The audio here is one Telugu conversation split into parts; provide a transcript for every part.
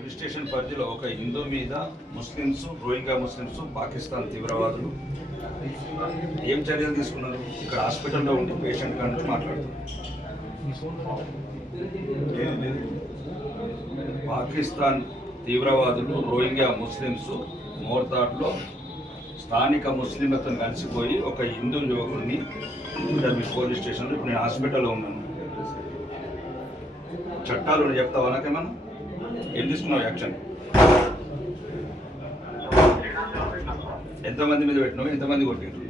పోలీస్ స్టేషన్ పరిధిలో ఒక హిందూ మీద ముస్లిమ్స్, రోహింగ్యా ముస్లిమ్స్, పాకిస్తాన్ తీవ్రవాదులు ఏం చర్యలు తీసుకున్నారు? ఇక్కడ హాస్పిటల్లో ఉండి పేషెంట్ కానీ మాట్లాడుతున్నారు. పాకిస్తాన్ తీవ్రవాదులు రోహింగ్యా ముస్లిమ్స్ మోర్తాడ్లో స్థానిక ముస్లింలతో కలిసిపోయి ఒక హిందూ యువకుడిని మీ పోలీస్ స్టేషన్లో ఇప్పుడు నేను హాస్పిటల్లో ఉన్నాను. చట్టాలు చెప్తావా నాకేమన్నా? ఏం తీసుకున్నావు యాక్షన్? ఎంతమంది మీద పెట్టినావు? ఎంతమంది కొట్టిండ్రు?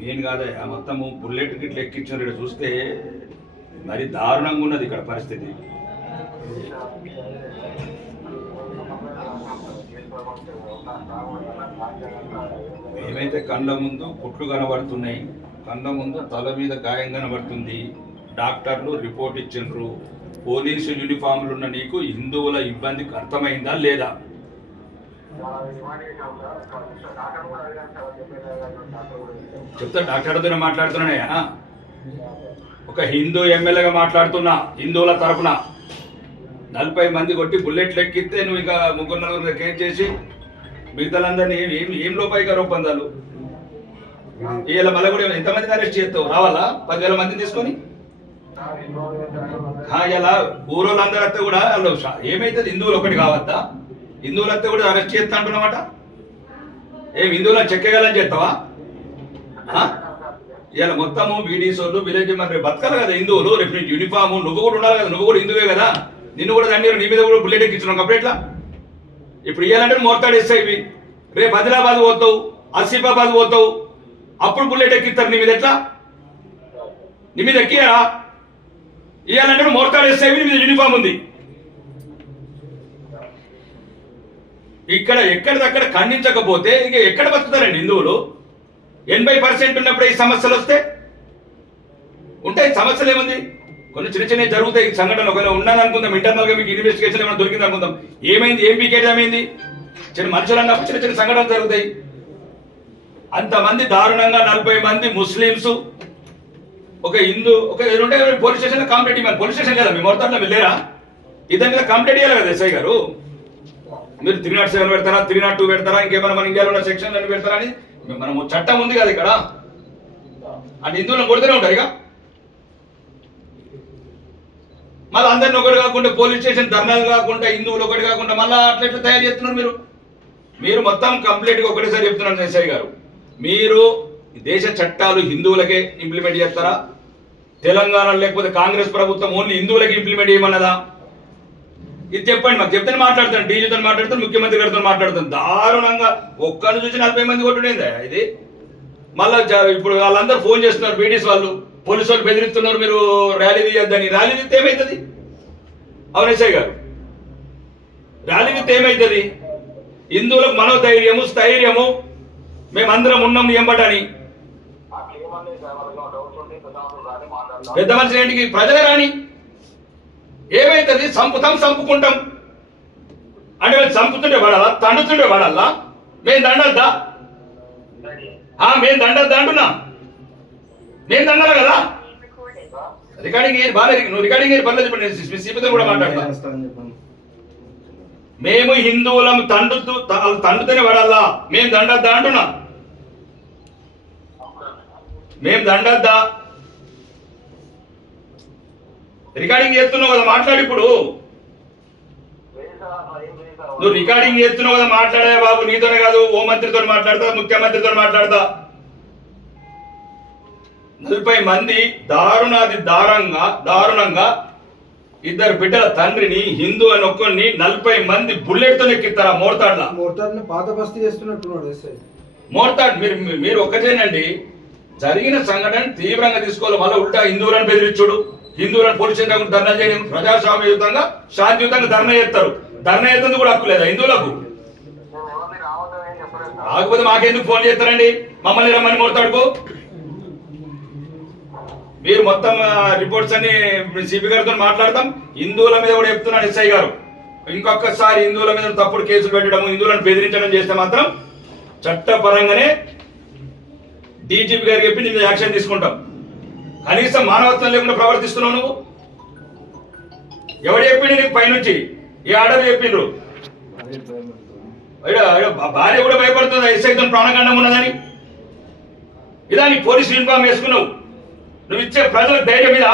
మెయిన్ కాదయ్యా, మొత్తము బుల్లెట్ గిట్ల ఎక్కించారు. చూస్తే మరి దారుణంగా ఉన్నది ఇక్కడ పరిస్థితి. ఏమైతే కళ్ళ ముందు పుట్లు కనబడుతున్నాయి, కళ్ళ ముందు తల మీద గాయం కనబడుతుంది, డాక్టర్లు రిపోర్ట్ ఇచ్చిండ్రు. పోలీసు యూనిఫామ్లు ఉన్న నీకు హిందువుల ఇబ్బందికి అర్థమైందా లేదా? చెప్తా, డాక్టర్తోనే మాట్లాడుతున్నానయ్యా. ఒక హిందూ ఎమ్మెల్యేగా మాట్లాడుతున్నా. హిందువుల తరఫున 40 మంది కొట్టి బుల్లెట్లు ఎక్కిస్తే నువ్వు ఇక 3-4 కేసు చేసి మిగతాలందరినీ ఏం లోపాయిక రూపొందాలు? ఇలా మళ్ళీ కూడా ఎంతమందిని అరెస్ట్ చేస్తావు? రావాలా 10,000 మందిని తీసుకొని? ఇలా ఊరోళ్ళందరూ వస్తే కూడా ఏమైతుంది? హిందువులు ఒకటి కావద్దా? హిందువులు వస్తే కూడా అరెస్ట్ చేస్తా అంటున్నామాట. ఏం హిందువులను చెక్కగలని చేస్తావా? ఇలా మొత్తము వీడీసోళ్ళు విలేజ్ మరి బతకాలి కదా హిందువులు. రేపు నీకు యూనిఫాము, నువ్వు కూడా ఉండాలి కదా, నువ్వు కూడా హిందువే కదా. నిన్ను కూడా దాన్ని నీ మీద కూడా బుల్లెట్ ఎక్కించున్నావు కంప్లీట్లా. ఇప్పుడు ఇవ్వాలంటే మోర్తాడేస్తాయి ఇవి. రేపు ఆదిలాబాద్ పోతావు, ఆసిఫాబాద్ పోతావు, అప్పుడు బుల్లెట్ ఎక్కిస్తారు నీ మీద. ఎట్లా నీ మీద ఎక్కియా? ఇవ్వాలంటే మోర్తాడేస్తాయి, నీ మీద యూనిఫామ్ ఉంది. ఇక్కడ ఎక్కడిదక్కడ ఖండించకపోతే ఇక ఎక్కడ బతుకుతారండి హిందువులు? 80% ఉన్నప్పుడు ఈ సమస్యలు వస్తే ఉంటాయి. సమస్యలు ఏముంది? కొన్ని చిన్న చిన్నవి జరుగుతాయి సంఘటనలు. ఒకవేళ ఉన్నాను అనుకుందాం, ఇంటర్నల్గా మీకు ఇన్వెస్టిగేషన్ ఏమైనా దొరికింది అనుకుందాం. ఏమైంది? ఏం పీకేజ్ ఏమైంది? చిన్న మనుషులు అన్నప్పుడు చిన్న చిన్న సంఘటనలు జరుగుతాయి. అంతమంది దారుణంగా 40 మంది ముస్లింస్, ఒక హిందూ, ఒక ఉంటే పోలీస్ స్టేషన్ కంప్లైంట్ ఇవ్వాలి. పోలీస్ స్టేషన్ కదా మీ మొత్తంలో వెళ్ళారా? ఇద్దరి మీద కంప్లైంట్ ఇవ్వాలి కదా ఎస్ఐ గారు. మీరు 307 పెడతారా, 302 పెడతారా, ఇంకేమైనా మన ఇండియాలో ఉన్న సెక్షన్ అని పెడతారా అని మనం చట్టం ఉంది కదా ఇక్కడ. అంటే హిందువులను కొడుతూనే ఉంటారు ఇక. మళ్ళీ అందరిని ఒకటి కాకుండా పోలీస్ స్టేషన్ ధర్నాలు కాకుండా హిందువులు ఒకటి కాకుండా మళ్ళీ అట్లా తయారు చేస్తున్నారు మీరు మొత్తం కంప్లీట్గా ఒకటేసారి చెప్తున్నారు ఎస్ఐ గారు. మీరు దేశ చట్టాలు హిందువులకే ఇంప్లిమెంట్ చేస్తారా? తెలంగాణలో లేకపోతే కాంగ్రెస్ ప్రభుత్వం ఓన్లీ హిందువులకి ఇంప్లిమెంట్ చేయమన్నదా? ఇది చెప్పండి మాకు. చెప్తే మాట్లాడతాను, డీజీతో మాట్లాడతాను, ముఖ్యమంత్రి గారితో మాట్లాడతాను. దారుణంగా ఒక్కరిని చూసి 40 మంది కొట్టుడేందా ఇది? మళ్ళీ ఇప్పుడు వాళ్ళందరూ ఫోన్ చేస్తున్నారు, బీడీస్ వాళ్ళు, పోలీసు వాళ్ళు బెదిరిస్తున్నారు, మీరు ర్యాలీ తీయొద్దని. ర్యాలీ తీస్తే ఏమవుతుంది? అవును ఎస్ఐ గారు, ర్యాలీ తీస్తే ఏమవుతుంది? హిందువులకు మనోధైర్యము, స్థైర్యము, మేమందరం ఉన్నాం ఎంబటని. పెద్ద మనిషి ఏంటికి? ప్రజలే రాని. ఏమైతుంది? చంపుకుంటాం అంటే వాళ్ళు చంపుతుంటే పడాలా, తండుతుంటే పడాలా? మేము దండద్దా? మేము దండద్దా అంటున్నా. నేను దండాలి కదా. రికార్డింగ్ ఏం బాగా, నువ్వు రికార్డింగ్ ఏం పర్లేదు. ఇప్పుడు నేను సీపీతో కూడా మాట్లాడతా. మేము హిందువులం తండుతూనే పడాలా? మేము దండద్దా అంటున్నా. మేము దండద్దా? రికార్డింగ్ చేస్తున్నావు కదా, మాట్లాడు. ఇప్పుడు నువ్వు రికార్డింగ్ చేస్తున్నావు కదా, మాట్లాడే బాబు. నీతోనే కాదు, హోంమంత్రితో మాట్లాడతా, ముఖ్యమంత్రితో మాట్లాడతా. 40 మంది దారుణంగా ఇద్దరు బిడ్డల తండ్రిని, హిందూ అని ఒక్కరిని 40 మంది బుల్లెట్ తో ఎక్కిస్తారా? మోర్తాడ్ పాత బస్తీ చేస్తున్నట్టున్నాడు మోర్తాడ్. మీరు ఒక్కటేనండి. జరిగిన సంఘటన తీవ్రంగా తీసుకోవాలి. మళ్ళీ ఉల్టా హిందువులను బెదిరించుడు, హిందువులను పోలీస్ స్టేషన్ ధర్నా చేయడం. ప్రజాస్వామ్యయుతంగా శాంతియుతంగా ధర్నా చేస్తారు. ధర్నా చేస్తుంది కూడా హక్కు లేదా హిందువులకు? కాకపోతే మాకెందుకు ఫోన్ చేస్తారండి? మమ్మల్ని రమ్మని మోర్తాడుకో. మీరు మొత్తం రిపోర్ట్స్ అన్ని సిపి గారితో మాట్లాడతాం. హిందువుల మీద కూడా చెప్తున్నాను ఎస్ఐ గారు, ఇంకొకసారి హిందువుల మీద తప్పుడు కేసులు పెట్టడం, హిందువులను బెదిరించడం చేస్తే మాత్రం చట్టపరంగానే డీజీపీ గారికి చెప్పి నిన్న యాక్షన్ తీసుకుంటాం. కనీసం మానవత్వం లేకుండా ప్రవర్తిస్తున్నావు నువ్వు. ఎవడు చెప్పిండు నీకు పైనుంచి? ఈ ఆర్డర్ చెప్పిండ్రు. భార్య కూడా భయపడుతుంది ఎస్ఐతో ప్రాణగండం ఉన్నదని. ఇదా నీ పోలీసు యూనిఫామ్ వేసుకున్నావు. నువ్వు ఇచ్చే ప్రజలకు ధైర్యం మీద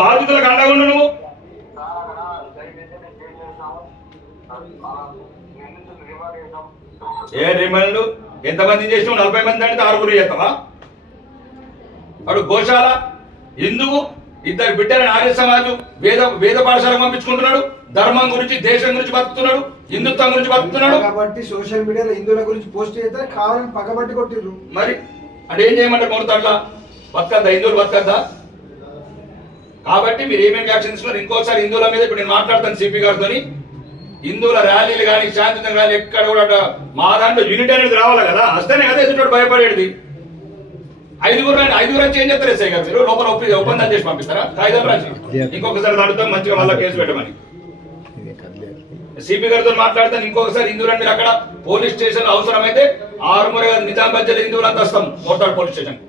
బాధితులకు అండగా ఉండు నువ్వు. ఏ రిమాండ్లు ఎంతమంది చేసినావు? 40 మంది అంటే 6 చేస్తావా? అడు గోశాల హిందువు 2 బిడ్డలను ఆర్య సమాజం వేద పాఠశాల పంపించుకుంటున్నాడు. ధర్మం గురించి దేశం గురించి బతుకుతున్నాడు, హిందుత్వం గురించి బతుకుతున్నాడు. కాబట్టి సోషల్ మీడియాలో హిందువుల గురించి పోస్ట్ చేస్తే కావాలని పక్కబట్టి కొట్టిర్రు. మరి అంటే ఏం చేయమంటారు? మొదట అట్లా బతకద్దా? హిందువులు బతకద్దా? కాబట్టి మీరు ఏమేమి యాక్షన్ తీసుకున్నారు? ఇంకోసారి హిందువుల మీద ఇప్పుడు నేను మాట్లాడతాను సిపి గారితో. హిందువుల ర్యాలీలు కానీ శాంతియుతంగా ర్యాలీ ఎక్కడ కూడా మా దాంట్లో యూనిట్ అనేది రావాలి కదా. వస్తేనే కదా ఎదుటి భయపడేది. 5 చేంజ్ చేస్తారు ఎస్ఐ గారు. మీరు లోపల ఒప్పందాలు చేసి పంపిస్తారా? కాగితం రాసి ఇంకొకసారి అడుగుతాం మంచిగా మళ్ళీ కేసు పెట్టమని. సిపి గారితో మాట్లాడతాను. ఇంకొకసారి హిందువులను మీరు అక్కడ పోలీస్ స్టేషన్ అవసరమైతే 6 నిజాం బడ్జెట్ హిందువులంతా వస్తాం మోటార్ పోలీస్ స్టేషన్.